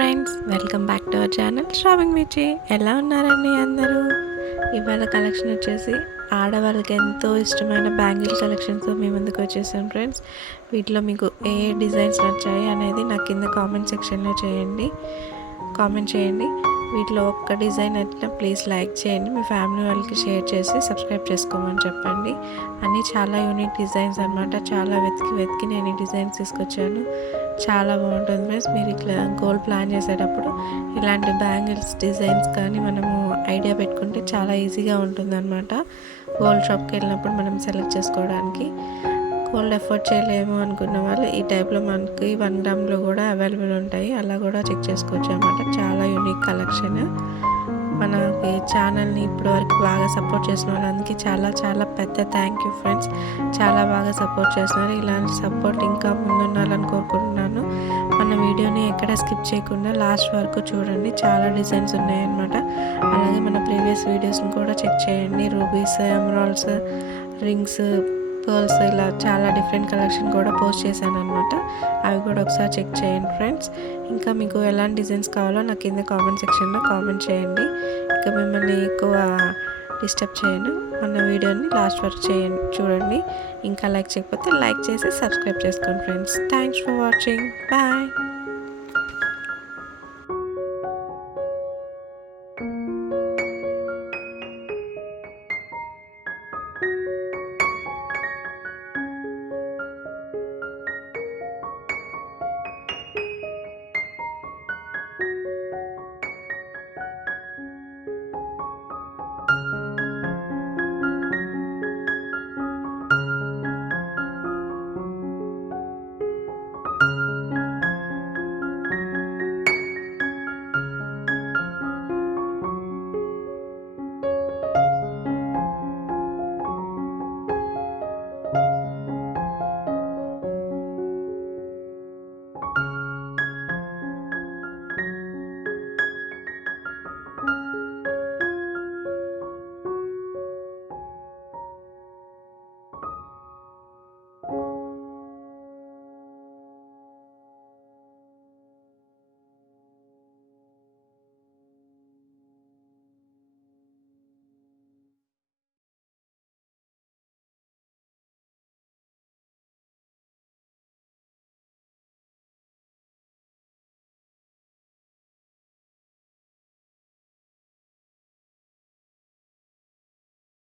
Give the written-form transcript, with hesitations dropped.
Friends, welcome back to our channel shopping మిర్చి. ఎలా ఉన్నారండి అందరూ? ఇవాళ కలెక్షన్ వచ్చేసి ఆడవాళ్ళకి ఎంతో ఇష్టమైన బ్యాంగిల్ కలెక్షన్స్తో మీ ముందుకు వచ్చేసాను ఫ్రెండ్స్. వీటిలో మీకు ఏ డిజైన్స్ నచ్చాయి అనేది నాకు కింద కామెంట్ సెక్షన్లో కామెంట్ చేయండి. వీటిలో ఒక్క డిజైన్ నచ్చినా ప్లీజ్ లైక్ చేయండి, మీ ఫ్యామిలీ వాళ్ళకి షేర్ చేసి సబ్స్క్రైబ్ చేసుకోమని చెప్పండి. అన్నీ చాలా యూనిక్ డిజైన్స్ అనమాట. చాలా వెతికి నేను ఈ డిజైన్స్ తీసుకొచ్చాను. చాలా బాగుంటుంది ఫ్రెండ్స్. మీరు ఇట్లా గోల్ ప్లాన్ చేసేటప్పుడు ఇలాంటి బ్యాంగిల్స్ డిజైన్స్ కానీ మనము ఐడియా పెట్టుకుంటే చాలా ఈజీగా ఉంటుంది అనమాట. గోల్డ్ షాప్కి వెళ్ళినప్పుడు మనం సెలెక్ట్ చేసుకోవడానికి. గోల్డ్ ఎఫోర్డ్ చేయలేము అనుకున్న వాళ్ళు ఈ టైప్లో మనకి 1 గ్రామ్లో కూడా అవైలబుల్ ఉంటాయి. అలా కూడా చెక్ చేసుకోవచ్చు అనమాట. చాలా యూనిక్ కలెక్షన్. మనకి ఛానల్ని ఇప్పటివరకు బాగా సపోర్ట్ చేసిన వాళ్ళందరికీ చాలా చాలా పెద్ద థ్యాంక్ యూ ఫ్రెండ్స్. చాలా బాగా సపోర్ట్ చేస్తున్నారు. ఇలాంటి సపోర్ట్ ఇంకా ముందుండాలని కోరుకుంటున్నాను. మన వీడియోని ఎక్కడ స్కిప్ చేయకుండా లాస్ట్ వరకు చూడండి. చాలా డిజైన్స్ ఉన్నాయన్నమాట. అలాగే మన ప్రీవియస్ వీడియోస్ని కూడా చెక్ చేయండి. రూబీస్, ఎమరాల్డ్స్, రింగ్స్, పర్ల్స్, ఇలా చాలా డిఫరెంట్ కలెక్షన్ కూడా పోస్ట్ చేశాను అనమాట. అవి కూడా ఒకసారి చెక్ చేయండి ఫ్రెండ్స్. ఇంకా మీకు ఎలాంటి డిజైన్స్ కావాలో నాకు కింద కామెంట్ సెక్షన్లో కామెంట్ చేయండి. ఇంకా మిమ్మల్ని ఎక్కువ డిస్టర్బ్ చేయను. మన వీడియోని లాస్ట్ వరకు చూడండి. ఇంకా లైక్ చేయకపోతే లైక్ చేసి సబ్స్క్రైబ్ చేసుకోండి friends. Thanks for watching. Bye.